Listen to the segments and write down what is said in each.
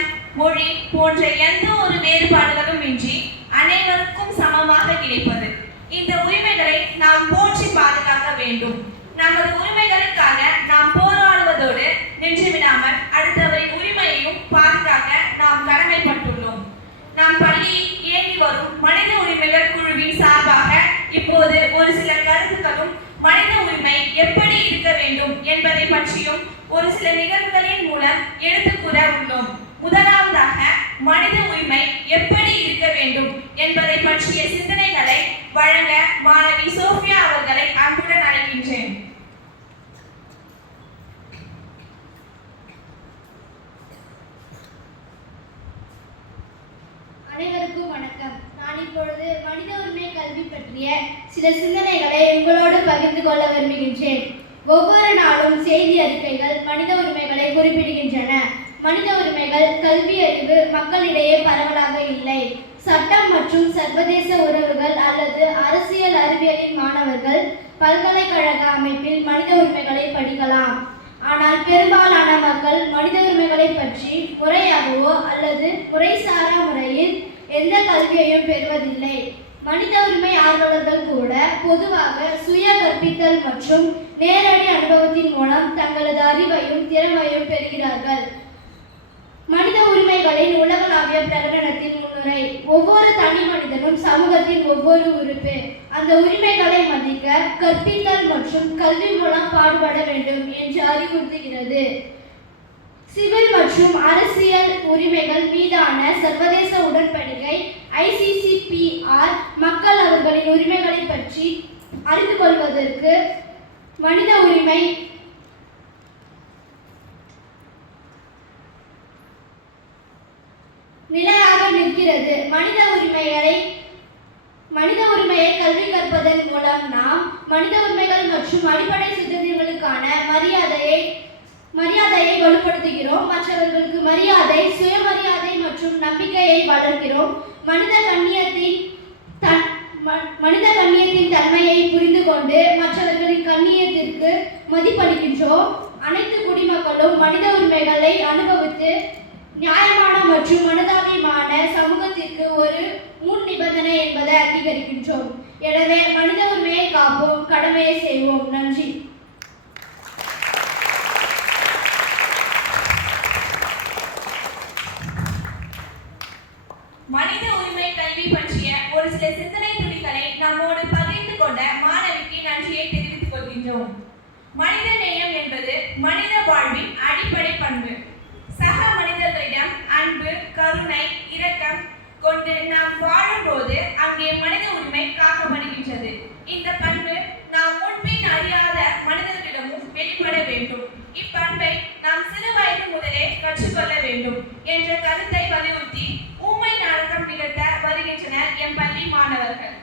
இனம், மொழி போன்ற எந்த ஒரு வேறுபாடுகளும் இன்றி அனைவருக்கும் சமமாக கிடைப்பது. இந்த உரிமைகளை நாம் போற்றி பாதுகாக்க வேண்டும். நமது உரிமைகளுக்காக நாம் போராடுவதோடு நின்றுவிடாமல் அடுத்தவரின் உரிமையையும் பாதுகாக்க நாம் கடமைப்பட்டுள்ளோம். நாம் பள்ளியில் இயங்கி வரும் மனித உரிமைகள் குழுவின் சார்பாக இப்போது ஒரு சில கருத்துக்களும் மனித உரிமை எப்படி இருக்க வேண்டும் என்பதை பற்றியும் ஒரு சில நிகழ்வுகளின் மூலம் எடுத்து கூற உள்ளோம். முதலாவதாக மனித உரிமை எப்படி இருக்க வேண்டும் என்பதை பற்றிய சிந்தனைகளை வழங்க மாணவி சோஃபியா அவர்களை அன்புடன் அழைக்கின்றேன். அனைவருக்கும் வணக்கம். நான் இப்பொழுது மனித உரிமை கல்வி பற்றிய சில சிந்தனைகளை உங்களோடு பகிர்ந்து கொள்ள விரும்புகின்றேன். ஒவ்வொரு நாளும் செய்தி அறிக்கைகள் மனித உரிமைகளை குறிப்பிடுகின்றன. மனித உரிமைகள் கல்வி அறிவு மக்களிடையே பரவலாக இல்லை. சட்டம் மற்றும் சர்வதேச உறவுகள் அல்லது அரசியல் அறிவியலின் மாணவர்கள் பல்கலைக்கழக அமைப்பில் மனித உரிமைகளை படிக்கலாம். ஆனால் பெரும்பாலான மக்கள் மனித உரிமைகளை பற்றி முறையாகவோ அல்லது முறைசாரா முறையில் எந்த கல்வியையும் பெறுவதில்லை. மனித உரிமை ஆர்வலர்கள் கூட பொதுவாக சுய கற்பித்தல் மற்றும் நேரடி அனுபவத்தின் மூலம் தங்களது அறிவையும் திறமையும் பெறுகிறார்கள். மனித உரிமைகளின் உலகளாவிய பிரகடனத்தின் முன்னுரை: ஒவ்வொரு தனி மனிதனும் சமூகத்தின் ஒவ்வொரு உறுப்பு. அந்த உரிமைகளை மதிக்க கற்பித்தல் மற்றும் கல்வி மூலம் பாடுபட வேண்டும் என்று அறிவுறுத்துகிறது. சிவில் மற்றும் அரசியல் உரிமைகள் மீதான சர்வதேச உடன்படிக்கை ICCPR மக்கள் அவர்களின் உரிமைகளை பற்றி அறிந்து கொள்வதற்கு மனித உரிமை நிலையாக நிற்கிறது. மனித உரிமையை கல்வி கற்பதன் மூலம் நாம் மனித உரிமைகள் மற்றும் அடிப்படை சுதந்திரங்களுக்கான மரியாதையை வலுப்படுத்துகிறோம். மற்றவர்களுக்கு மரியாதை, சுயமரியாதை மற்றும் நம்பிக்கையை வளர்க்கிறோம். மனித கண்ணியத்தின் தன்மையை புரிந்து கொண்டு மற்றவர்களின் கண்ணியத்திற்கு மதிப்பளிக்கின்றோம். அனைத்து குடிமக்களும் மனித உரிமைகளை அனுபவித்து நியாயமான மற்றும் மனிதாபிமான சமூகத்திற்கு ஒரு முன் நிபந்தனை என்பதை அங்கீகரிக்கின்றோம். எனவே மனித உரிமையை காப்போம், கடமையை செய்வோம். நன்றி. மனித உரிமை கல்வி பற்றிய ஒரு சில சிந்தனை துளிகளை நம்மோடு பகிர்ந்து கொண்ட மாணவிக்கு நன்றியை தெரிவித்துக் கொள்கின்றோம். மனித நேயம் என்பது மனித வாழ்வின் அடிப்படை பண்பு. சக மனிதர்களிடம் அன்பு, கருணை, இரக்கம் கொண்டு நாம் வாழும்போது அங்கே மனித உரிமை காக்கப்படுகின்றது. இந்த பண்பு நாம் முன்பின் அறியாத மனிதர்களிடமும் வெளிப்பட வேண்டும். இப்பண்பை நாம் சிறு வயது முதலே கற்றுக்கொள்ள வேண்டும் என்ற கருத்தை வலியுறுத்தி ஊமை நாடகம் நிகழ்த்த வருகின்றனர் எம் பள்ளி மாணவர்கள்.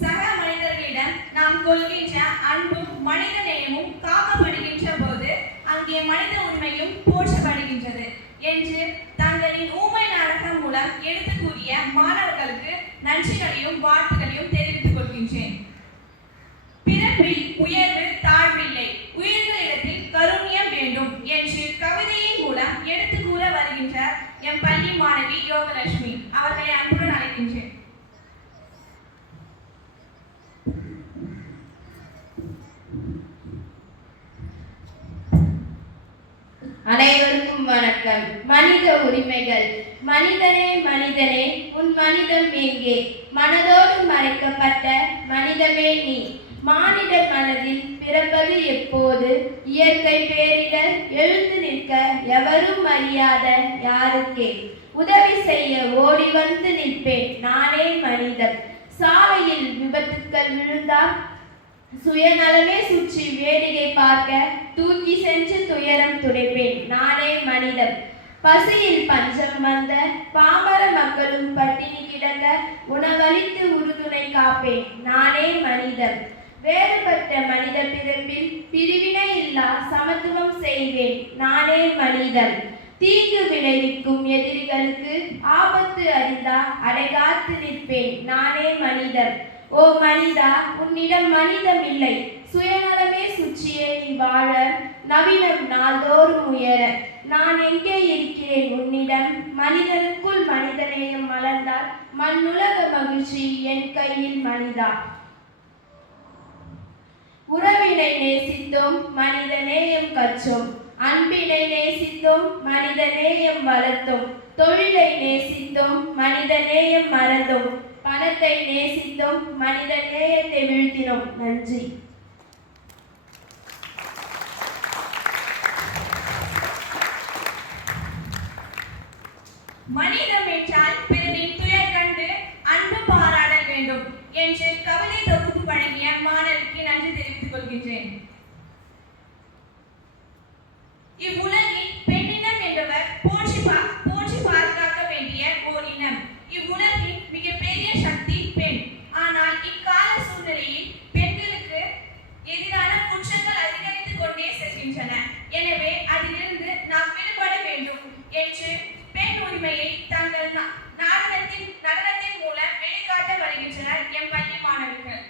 சக மனிதர்களிடம் நாம் கொள்கின்ற அன்பும் மனித நேயமும் காக்கப்படுகின்ற போது அங்கே மனித உண்மையும் போற்றப்படுகின்றது என்று தங்களின் ஊமை நாடகம் மூலம் எடுத்து கூறிய மாணவர்களுக்கு நன்றிகளையும் வாழ்த்துக்களையும் தெரிவித்துக் கொள்கின்றேன். பிறப்பில் உயர்வு தாழ்வில்லை, உயிர்களிடத்தில் கருணியம் வேண்டும் என்று கவிதையின் மூலம் எடுத்து கூற வருகின்ற எம் பள்ளி மாணவி யோகலட்சுமி அவர்களை அன்புடன் அழைக்கின்றேன். அனைவருக்கும் வணக்கம். மனித உரிமைகள். மனிதனே மனிதனே உன் மனிதம் எங்கே? மனதோடு மறைக்கப்பட்ட மனிதமே நீ. மானிடர் மனதில் பிறப்பது எப்போது? இயற்கை பேரிடர் எழுந்து நிற்க எவரும் அறியாத யாருக்கே உதவி செய்ய ஓடி வந்து நிற்பேன் நானே மனிதம். சாலையில் விபத்துக்கள் விழுந்தால் சுயநலமே சுற்றி வேடிக்கை பார்க்க தூக்கி சென்று துயரம் துடைப்பேன் நானே மனிதம். பசியில் பஞ்சம் வந்த பாமர மக்களும் பட்டினி கிடக்க உணவளித்து உறுதுணை காப்பேன் நானே மனிதம். வேறுபட்ட மனித பிறப்பில் பிரிவினை இல்லா சமத்துவம் செய்வேன் நானே மனிதம். தீங்கு விளைவிக்கும் எதிரிகளுக்கு ஆபத்து அறிந்தா அடைகாத்து நிற்பேன் நானே மனிதம். ஓ மனிதா, உன்னிடம் மனிதம் இல்லை, சுயநலமே சுற்றியே நீ வாழ நவீனம் நாள்தோறும் உயர. நான் எங்கே இருக்கிறேன் உன்னிடம்? மனிதனுக்குள் மனிதநேயம் மலர்ந்தால் மண்ணுலக மகிழ்ச்சி என் கையில் மனிதா. உறவினை நேசித்தோம், மனித நேயம் கற்றோம். அன்பினை நேசித்தோம், மனித நேயம் வளர்த்தோம். தொழிலை நேசித்தோம், மனித நேயம் மறந்தோம். பணத்தை நேசித்தோம், மனித நேயத்தை வீழ்த்தினோம். நன்றி. மனிதம் என்றால் பிறரின் துயர் கண்டு அன்பு பாராடல் வேண்டும் என்று கவிதை தொகுப்பு வழங்கிய மாணவிக்கு நன்றி தெரிவித்துக் கொள்கின்றேன். இவ்வுலகில் பெண்ணினம் என்பவர் போற்றி பாதுகாக்க வேண்டிய ஓர் இனம். இவ்வுலகின் மிகப்பெரிய சக்தி பெண். ஆனால் இக்கால சூழ்நிலையில் பெண்களுக்கு எதிரான குற்றங்கள் அதிகரித்துக் கொண்டே செல்கின்றன. எனவே அதிலிருந்து நாம் விடுபட வேண்டும் என்று பெண் உரிமையை தங்கள் நடனத்தின் மூலம் வெளிக்காட்ட வருகின்றனர் எம் பள்ளி மாணவர்கள்.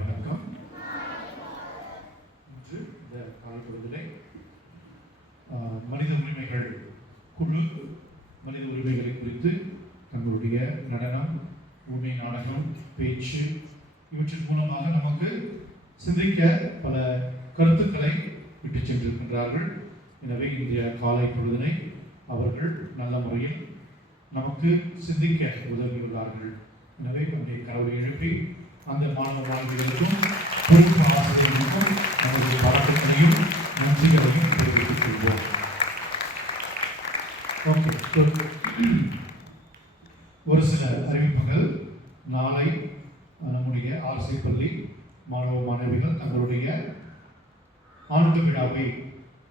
வணக்கம். இன்று இந்த காலப்பொழுதிலே மனித உரிமைகள் குழு மனித உரிமைகளை குறித்து தங்களுடைய நடனம், உண்மை நாடகம், பேச்சு இவற்றின் மூலமாக நமக்கு சிந்திக்க பல கருத்துக்களை விட்டு சென்றிருக்கின்றார்கள். எனவே இன்றைய காலை பொழுதினை அவர்கள் நல்ல முறையில் நமக்கு சிந்திக்க உதவியுள்ளார்கள். எனவே கொஞ்சம் கனவை எழுப்பி அந்த மாணவ மாணவிகளுக்கும் பொறுப்பு ஆசிரியர்களுக்கும் நமது பாராட்டுகளையும் நன்றிகளையும் தெரிவித்துக் கொள்வோம். ஒரு சில அறிவிப்புகள். நாளை நம்முடைய ஆர்சி பள்ளி மாணவ மாணவிகள் தங்களுடைய ஆண்டு விழாவை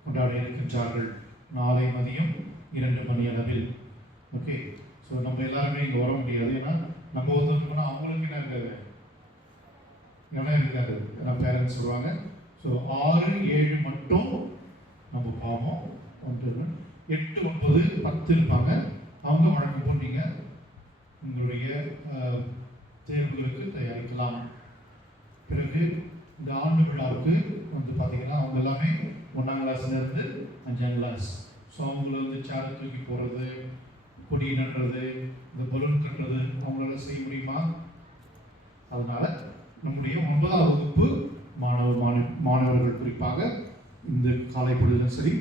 கொண்டாட இருக்கின்றார்கள். நாளை மதியம் 2 மணி அளவில். ஓகே, ஸோ நம்ம எல்லாருமே இங்கே வர முடியாது. ஏன்னா நம்ம ஒருத்தோம்னா அவங்களுக்கு இடம் இருக்காது. ஏன்னா பேரண்ட்ஸ் சொல்லுவாங்க. ஸோ 6, 7 மட்டும் நம்ம பாவம் 1, 8, 9, 10 இருப்பாங்க. அவங்க வழக்கம் போல் நீங்கள் உங்களுடைய தேர்வுகளுக்கு தயாரிக்கலாம். பிறகு இந்த ஆண்டு விழாவுக்கு பார்த்தீங்கன்னா அவங்க எல்லாமே 1ஆம் கிளாஸ்லேருந்து 5ஆம் கிளாஸ். ஸோ அவங்கள சேரை தூக்கி போடுறது, கொடி நடுறது, இந்த பலூன் கட்டுறது அவங்களால செய்ய முடியுமா? அதனால் நம்முடைய 9ஆம் வகுப்பு மாணவர்கள் குறிப்பாக இந்த காலை பொழுதும் சரி